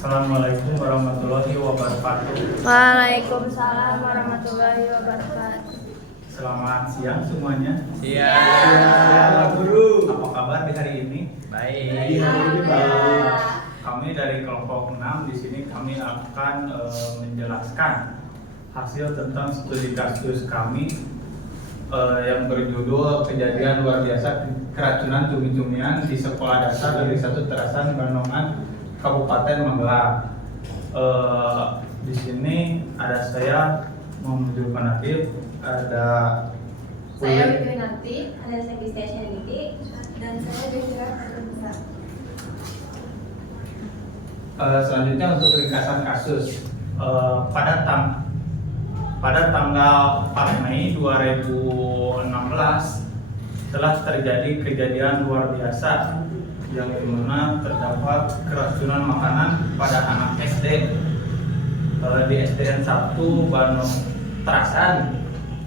Assalamualaikum warahmatullahi wabarakatuh. Waalaikumsalam warahmatullahi wabarakatuh. Selamat siang semuanya. Siap. Guru. Apa kabar di hari ini? Baik. Kami dari kelompok 6 di sini kami akan menjelaskan hasil tentang studi kasus kami yang berjudul kejadian luar biasa keracunan cumi-cumian di sekolah dasar Negeri 1 Terasan Bandongan Kabupaten Magelang. Di sini ada saya Muhammad Natif, ada Saya Witri, ada saya Bistia Niti, dan saya Desira Fatimah. Selanjutnya untuk ringkasan kasus pada tanggal 4 Mei 2016 telah terjadi kejadian luar biasa yang dimana terdapat keracunan makanan pada anak SD di SDN 1 Terasan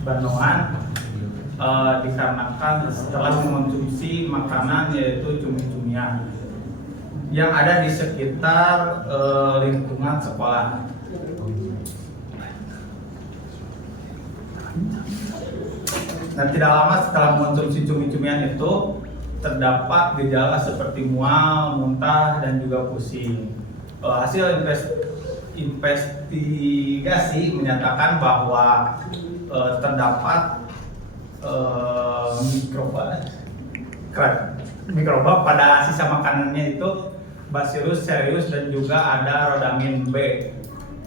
Bandongan dikarenakan setelah mengonsumsi makanan yaitu cumi-cumian yang ada di sekitar lingkungan sekolah. Dan tidak lama setelah mengonsumsi cumi-cumian itu terdapat gejala seperti mual, muntah, dan juga pusing. Hasil investigasi menyatakan bahwa terdapat mikroba pada sisa makanannya itu Bacillus cereus dan juga ada rodamin B.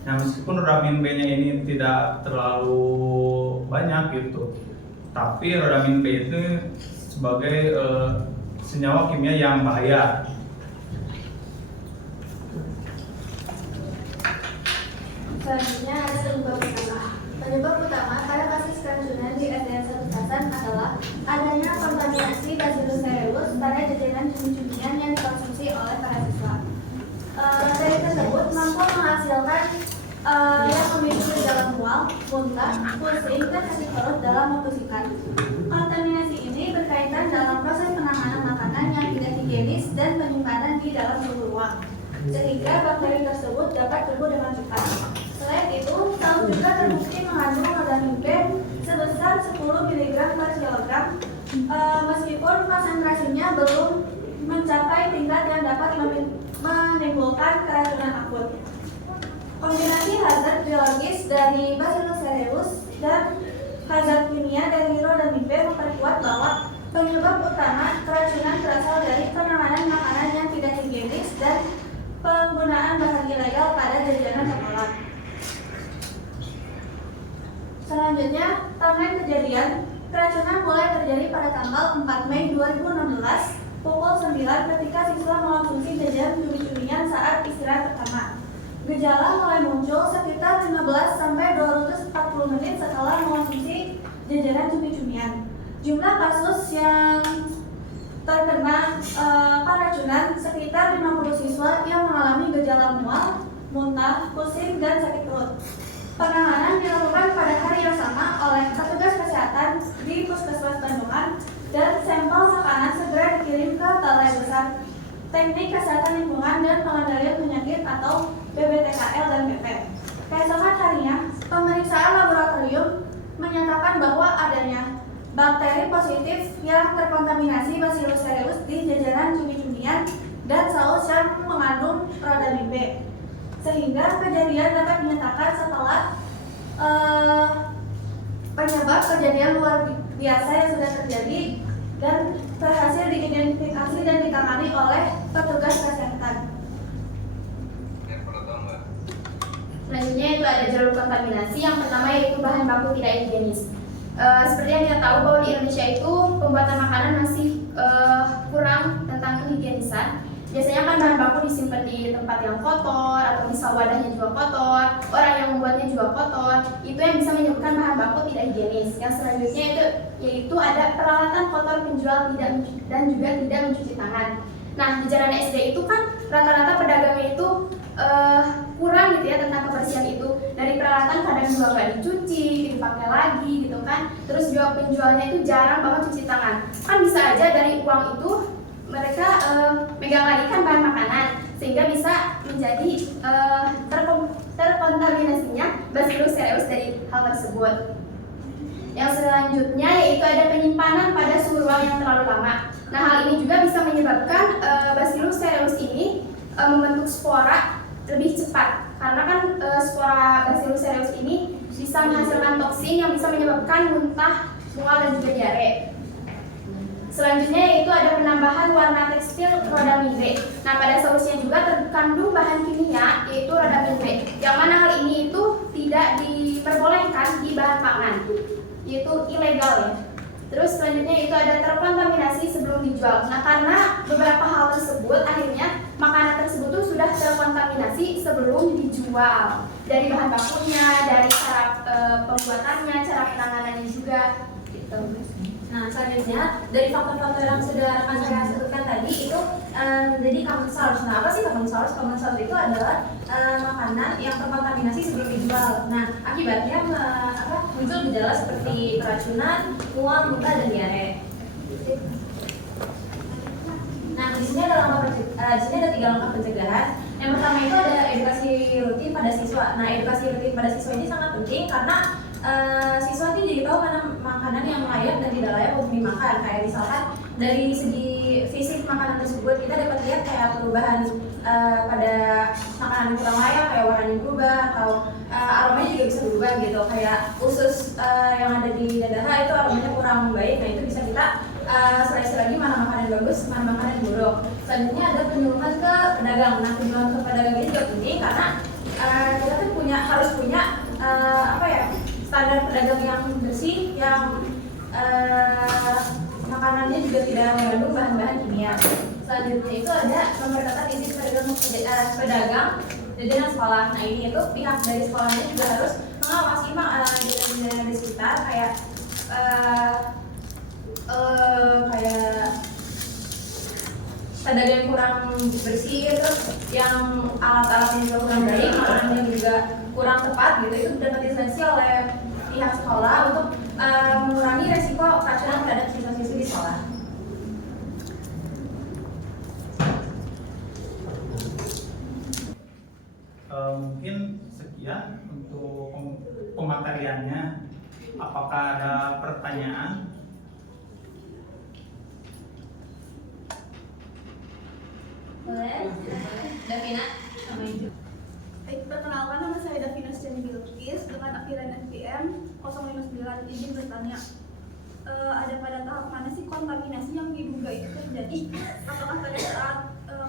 Nah, meskipun rodamin B-nya ini tidak terlalu banyak gitu, tapi rodamin B itu sebagai senyawa kimia yang bahaya. Selanjutnya ada penyebab utama. Penyebab utama pada kasus keracunan di SDN 1 Terasan adalah adanya kontaminasi Bacillus cereus pada jajanan cumi-cumian yang dikonsumsi oleh para siswa. Dari tersebut mampu menghasilkan yang memicu gejala mual, muntah, pusing, dan sakit perut dalam waktu singkat. Kontaminasi ini berkaitan dalam proses penanganan makanan yang tidak higienis dan penyimpanan di dalam suhu ruang, sehingga bakteri tersebut dapat tumbuh dengan cepat. Selain itu, saus juga terbukti mengandung rodamin B sebesar 10 mg per kilogram, meskipun konsentrasinya belum mencapai tingkat yang dapat menimbulkan keracunan akut. Kombinasi hazard biologis dari Bacillus cereus dan hazard kimia dari rodamin B memperkuat bahwa penyebab utama keracunan berasal dari penanganan makanan yang tidak higienis dan penggunaan bahan ilegal pada jajanan sekolah. Selanjutnya, timeline kejadian keracunan mulai terjadi pada tanggal 4 Mei 2016 pukul 9 ketika siswa mengonsumsi jajanan cumi-cumian saat istirahat pertama. Gejala mulai muncul sekitar 15-240 menit setelah mengonsumsi jajanan cumi-cumian. Jumlah kasus yang terkena keracunan sekitar 50 siswa yang mengalami gejala mual, muntah, pusing, dan sakit perut. Penanganan dilakukan pada hari yang sama oleh petugas kesehatan di Puskesmas Bandungan dan sampel makanan segera dikirim ke Balai Besar Teknik Kesehatan Lingkungan dan Pengendalian Penyakit atau BBTKL dan BP. Keesokan harinya, pemeriksaan laboratorium menyatakan bahwa adanya bakteri positif yang terkontaminasi Bacillus cereus di jajanan cumi-cumian dan saus yang mengandung rodamin B, sehingga kejadian dapat dinyatakan setelah penyebab kejadian luar biasa yang sudah terjadi dan berhasil diidentifikasi dan ditangani oleh petugas kesehatan. Selanjutnya itu ada jalur kontaminasi. Yang pertama yaitu bahan baku tidak higienis. Seperti yang kita tahu bahwa di Indonesia itu pembuatan makanan masih kurang tentang kehigienisan. Biasanya kan bahan baku disimpan di tempat yang kotor atau misal wadahnya juga kotor, orang yang membuatnya juga kotor. Itu yang bisa menyebabkan bahan baku tidak higienis. Yang selanjutnya itu yaitu ada peralatan kotor penjual dan juga tidak mencuci tangan. Nah, di jalan SD itu kan rata-rata pedagangnya itu kurang gitu ya tentang kebersihan itu. Dari peralatan kadang juga nggak dicuci, dipakai lagi gitu kan. Terus juga penjualnya itu jarang banget cuci tangan. Kan bisa aja dari uang itu mereka megang lagi kan bahan makanan. sehingga bisa menjadi terkontaminasinya Bacillus cereus dari hal tersebut. Yang selanjutnya yaitu ada penyimpanan pada suhu ruang yang terlalu lama. Nah, hal ini juga bisa menyebabkan Bacillus cereus ini membentuk spora lebih cepat, karena kan spora Bacillus cereus ini bisa menghasilkan toksin yang bisa menyebabkan muntah, mual, dan juga diare. Selanjutnya yaitu ada penambahan warna tekstil rhodamin B. Nah, pada solusinya juga terkandung bahan kimia yaitu rhodamin B, yang mana hal ini itu tidak diperbolehkan di bahan pangan, yaitu ilegal ya. Terus selanjutnya itu ada terkontaminasi sebelum dijual. Nah, karena beberapa hal tersebut akhirnya makanan tersebut tuh sudah terkontaminasi sebelum dijual. Dari bahan bakunya, dari cara pembuatannya, cara penanganannya juga gitu. Nah, selanjutnya dari faktor-faktor yang sudah rekan saya sebutkan tadi itu jadi common source. Nah, apa sih common source? Common source itu adalah makanan yang terkontaminasi sebelum dijual. Nah, akibatnya muncul gejala seperti keracunan, mual, muntah, dan diare. Nah, di sini ada 3 langkah pencegahan. Yang pertama itu ada edukasi rutin pada siswa. Nah, edukasi rutin pada siswa ini sangat penting karena siswa ini jadi tahu mana makanan yang layak dan tidak layak untuk dimakan. Kayak misalkan dari segi fisik makanan tersebut kita dapat lihat kayak perubahan pada makanan yang kurang layak, kayak warnanya berubah atau aromanya juga bisa berubah gitu. Kayak usus yang ada di dada itu aromanya kurang baik. Nah, itu bisa kita seleksi lagi mana makanan bagus, mana makanan buruk. Selanjutnya ada penyuluhan ke pedagang. Nah, penyuluhan ke pedagang ini juga penting karena kita kan harus punya standar pedagang yang bersih, yang makanannya juga tidak mengandung bahan-bahan kimia. Selanjutnya itu ada memperketat izin pedagang jajanan sekolah. Nah, ini itu pihak dari sekolahnya juga harus mengawasi jajanan di sekitar kayak pedagang kurang bersih, terus yang alat-alatnya juga kurang baik, makanannya juga kurang tepat gitu, itu dapat diseleksi oleh pihak sekolah untuk mengurangi resiko keracunan terhadap siswa-siswi di sekolah. Mungkin sekian untuk pemateriannya. Apakah ada pertanyaan? Boleh, Davina sama Ibu. Baik, perkenalkan nama saya Davina Sjani Bilkis dengan akhiran NPM 059. Izin bertanya, ada pada tahap mana sih kontaminasi yang diduga itu terjadi? Apakah pada saat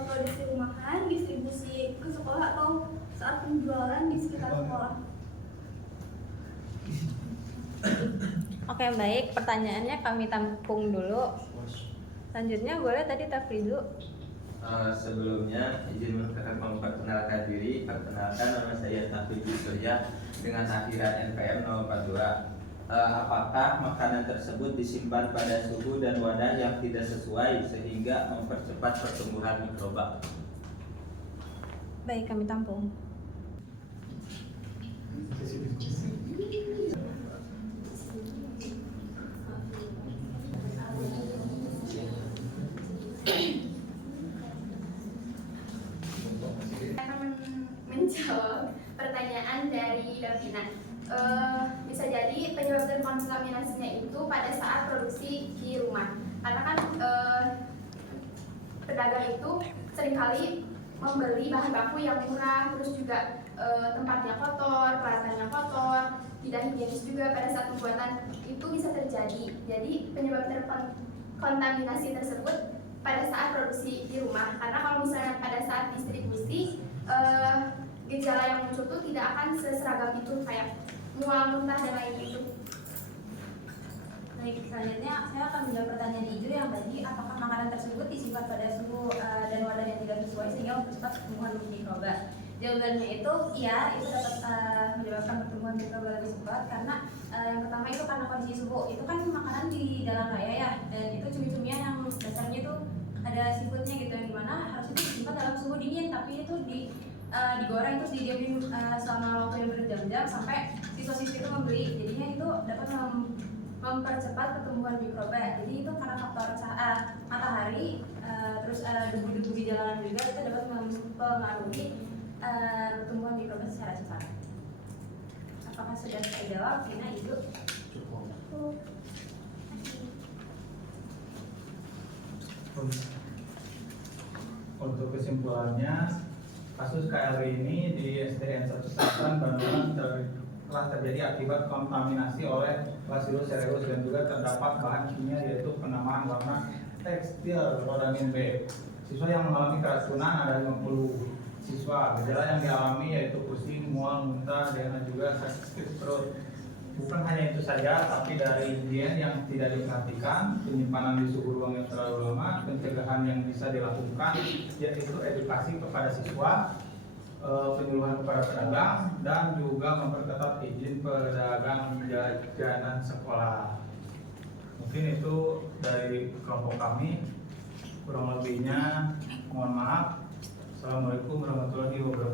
produksi rumahan, distribusi ke sekolah, atau saat penjualan di sekitar sekolah? Oke, baik, pertanyaannya kami tampung dulu. Selanjutnya boleh tadi Tafrizu. Sebelumnya izin memperkenalkan diri. Perkenalkan, nama saya Tafrizu Surya dengan akhiran NPM 042. Apakah makanan tersebut disimpan pada suhu dan wadah yang tidak sesuai sehingga mempercepat pertumbuhan mikroba? Baik, kami tampung. Menjawab pertanyaan dari Davina. Bisa jadi penyebab terkontaminasinya itu pada saat produksi di rumah, karena kan pedagang itu seringkali membeli bahan baku yang murah, terus juga tempatnya kotor, peralatannya kotor, tidak higienis juga pada saat pembuatan itu bisa terjadi. Jadi penyebab terkontaminasi tersebut pada saat produksi di rumah, karena kalau misalnya pada saat distribusi gejala yang muncul tuh tidak akan seseragam itu, kayak mual, muntah, dan lain itu. Baik, selanjutnya saya akan menjawab pertanyaan Iju yang tadi, apakah makanan tersebut disimpan pada suhu dan wadah yang tidak sesuai sehingga mempercepat pertumbuhan mikroba? Jawabannya itu iya, itu dapat menyebabkan pertumbuhan mikroba lebih cepat karena yang pertama itu karena kondisi suhu. Itu kan makanan di jalan raya ya, dan itu cumi-cumian yang dasarnya itu ada seafoodnya gitu, yang dimana harusnya itu disimpan dalam suhu dingin, tapi itu digoreng terus didiamin selama waktu yang berjam-jam sampai siswa-siswi itu membeli. Jadinya itu dapat mempercepat pertumbuhan mikroba. Jadi itu karena faktor matahari terus debu-debu di jalanan juga itu dapat mempengaruhi pertumbuhan mikroba secara cepat. Apakah sudah saya jawab, Tina, Ibu? Cukup. Untuk kesimpulannya, kasus KRI ini di SDN 1 Selatan Bandung telah terjadi akibat kontaminasi oleh Bacillus cereus dan juga terdapat bahan kimia yaitu penamaan warna tekstil rodamin B. Siswa yang mengalami keracunan ada 50 siswa. Gejala yang dialami yaitu pusing, mual, muntah, dan juga sakit perut. Bukan hanya itu saja, tapi dari higien yang tidak diperhatikan, penyimpanan di suhu ruang yang terlalu lama, pencegahan yang bisa dilakukan, yaitu edukasi kepada siswa, penyuluhan kepada pedagang, dan juga memperketat izin pedagang jajanan sekolah. Mungkin itu dari kelompok kami. Kurang lebihnya, mohon maaf. Assalamualaikum warahmatullahi wabarakatuh.